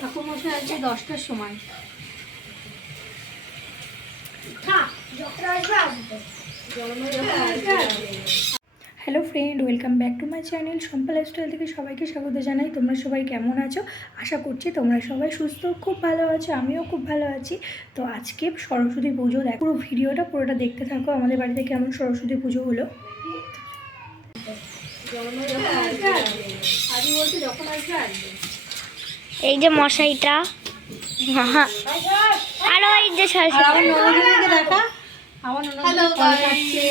ঠাকুরমশাই আজকে দশটার সময় hello friend welcome back to my channel Sampa lifestyle থেকে সবাইকে স্বাগত জানাই। তোমরা সবাই কেমন আছো? আশা করছি তোমরা সবাই সুস্থ খুব ভালো আছো আমিও খুব ভালো আছি। তো আজকে সরস্বতী পুজো দেখো পুরো ভিডিওটা পুরোটা দেখতে থাকো। আমাদের বাড়িতে কেমন সরস্বতী পুজো হলো? এই যে মশাইটা। আর ওই যে সরস্বতী আমার ননদিনীকে দেখা। আমার ননদিনী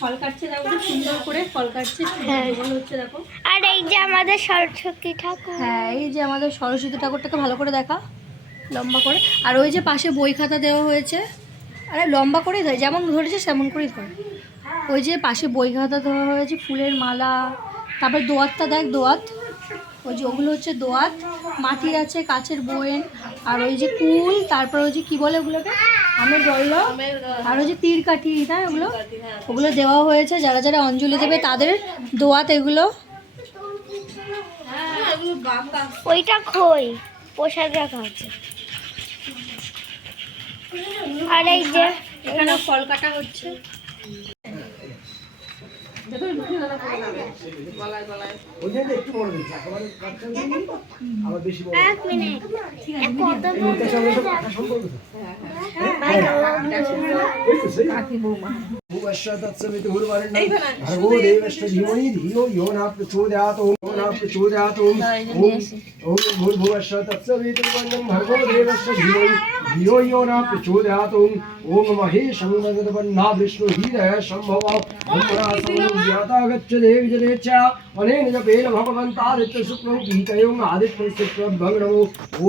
ফল কাটছে দেখো খুব সুন্দর করে ফল কাটছে। হ্যাঁ। হচ্ছে দেখো। আর এই যে আমাদের সরস্বতী ঠাকুর। হ্যাঁ এই যে আমাদের সরস্বতী ঠাকুরটাকে ভালো করে দেখা লম্বা করে। আর ওই যে পাশে বই খাতা দেওয়া হয়েছে আরে লম্বা করেই ধরে যেমন ধরেছে সেমন করেই ধরে। ওই যে পাশে বই খাতা দেওয়া হয়েছে ফুলের মালা তারপর দোয়াতটা দেখ দোয়াত। ওই যে ওগুলো হচ্ছে দোয়াত। মাটির আছে কাছের বইন আর ওই যে কুল তারপর ওই যে কী বলে ওগুলোকে? আমের আর ওই যে তীর কাঠি না ওগুলো? ওগুলো দেওয়া হয়েছে যারা যারা অঞ্জলি দেবে তাদের দোয়াত এগুলো। ওইটা খই পোশাক রাখা হচ্ছে আর এই যে এখানে ফল কাটা হচ্ছে। भगो देवश्च जीवनीर्योनाप्त चोदयातो योनाप्त चोदयातो ॐ भूर्भुवश्च तत्सवितुर्वन्नं भगो देवश्च जीवनी धियो यो न प्रचोदयात् ॐ ॐ महेशं वदन्ना विष्णुहृदय सम्भव ज्ञाता गच्छ देवि जने च अनेन जपेन भगवन्तादित्य शुक्लं गीतयों आदित्य शुक्लभङ्गनमो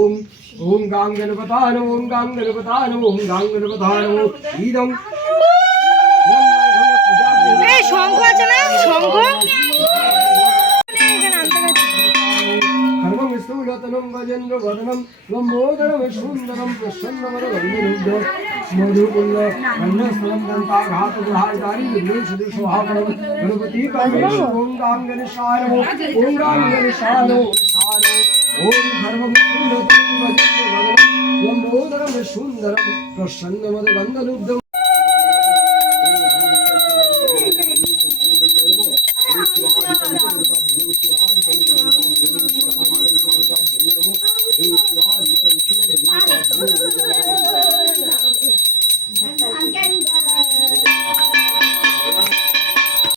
ॐ ॐ गां गणपता नमो ॐ गां गणपता नमो ॐ गां गणपता नमो इदं এই শঙ্খ আছে না শঙ্খ নন্দনম গজেন্দ্র বদনম লম্বোদরম সুন্দরম প্রসন্নবরম মধুকুল্ল অন্নস্থলম দন্তাঘাত গ্রহারী সুদৃশোহাবরম গণপতি কামেশ ওম গাম গণেশায় নমঃ ওম গাম গণেশায় নমঃ ওম ধর্মপুত্র লম্বোদরম সুন্দরম প্রসন্নবরম বন্দনুদ্যম